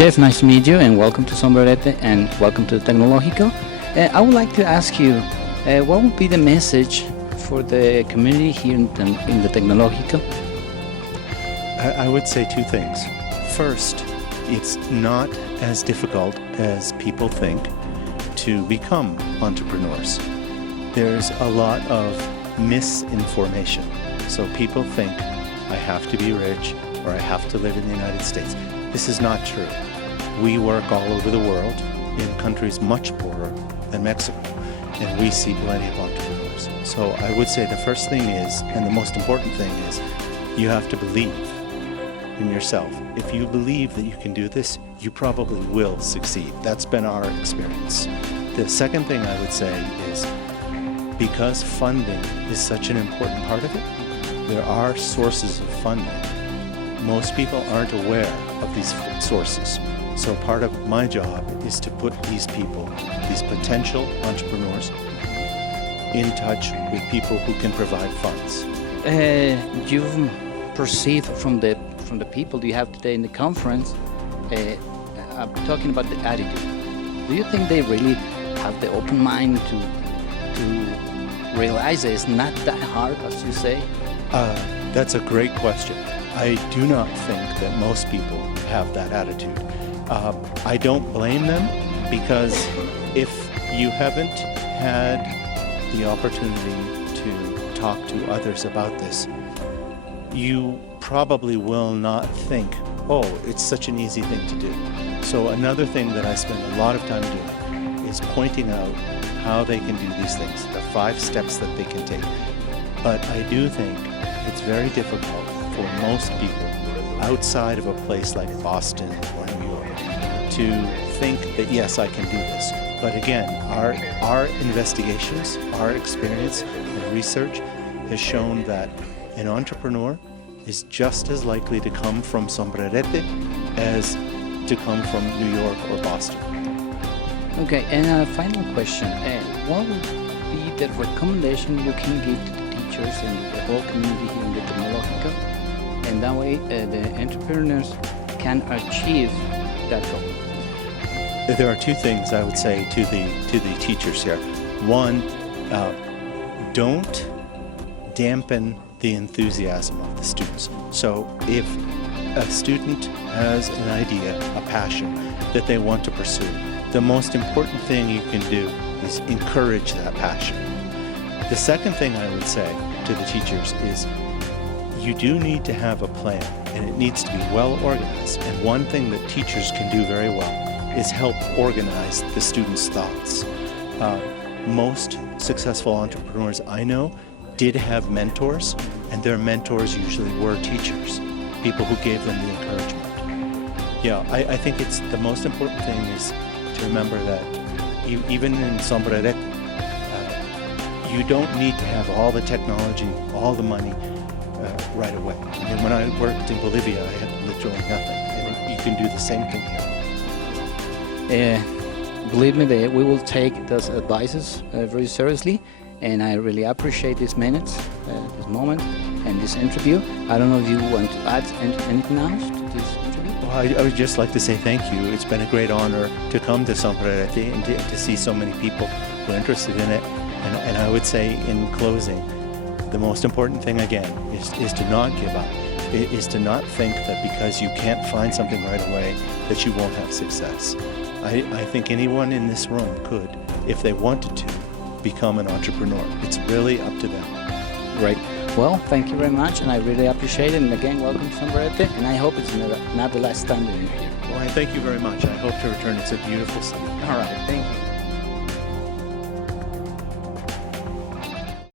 Jeff, nice to meet you, and welcome to Sombrerete and welcome to the Tecnológico. I would like to ask you, what would be the message for the community here in the Tecnológico? I would say two things. First, it's not as difficult as people think to become entrepreneurs. There's a lot of misinformation. So people think I have to be rich or I have to live in the United States. This is not true. We work all over the world in countries much poorer than Mexico, and we see plenty of entrepreneurs. So I would say the first thing is, and the most important thing is, you have to believe in yourself. If you believe that you can do this, you probably will succeed. That's been our experience. The second thing I would say is, because funding is such an important part of it, there are sources of funding. Most people aren't aware of these sources. So part of my job is to put these people, these potential entrepreneurs, in touch with people who can provide funds. You've perceived from the people you have today in the conference, I'm talking about the attitude. Do you think they really have the open mind to realize that it's not that hard, as you say? That's a great question. I do not think that most people have that attitude. I don't blame them, because if you haven't had the opportunity to talk to others about this, you probably will not think, oh, it's such an easy thing to do. So another thing that I spend a lot of time doing is pointing out how they can do these things, the 5 steps that they can take. But I do think it's very difficult for most people outside of a place like Boston or New York to think that, yes, I can do this. But again, our investigations, our experience and research has shown that an entrepreneur is just as likely to come from Sombrerete as to come from New York or Boston. Okay, and a final question. What would be the recommendation you can give to the teachers and the whole community here in the Tecnológico? And that way the entrepreneurs can achieve that goal. There are 2 things I would say to the teachers here. One, don't dampen the enthusiasm of the students. So if a student has an idea, a passion that they want to pursue, the most important thing you can do is encourage that passion. The second thing I would say to the teachers is, you do need to have a plan, and it needs to be well organized. And one thing that teachers can do very well is help organize the students' thoughts. Most successful entrepreneurs I know did have mentors, and their mentors usually were teachers, people who gave them the encouragement. Yeah, I think it's the most important thing is to remember that even in Sombrerete, you don't need to have all the technology, all the money right away. I mean, when I worked in Bolivia, I had literally nothing. And you can do the same thing here. Believe me, we will take those advices very seriously, and I really appreciate these minutes, this moment, and this interview. I don't know if you want to add anything else to this interview? Well, I would just like to say thank you. It's been a great honor to come to Sombrerete and to see so many people who are interested in it. And I would say in closing, the most important thing again is to not give up. It is to not think that because you can't find something right away that you won't have success. I think anyone in this room could, if they wanted to, become an entrepreneur. It's really up to them. Great. Well, thank you very much, and I really appreciate it. And again, welcome to Sombrerete, and I hope it's not the last time that you're here. Well, I thank you very much. I hope to return. It's a beautiful city. All right, thank you.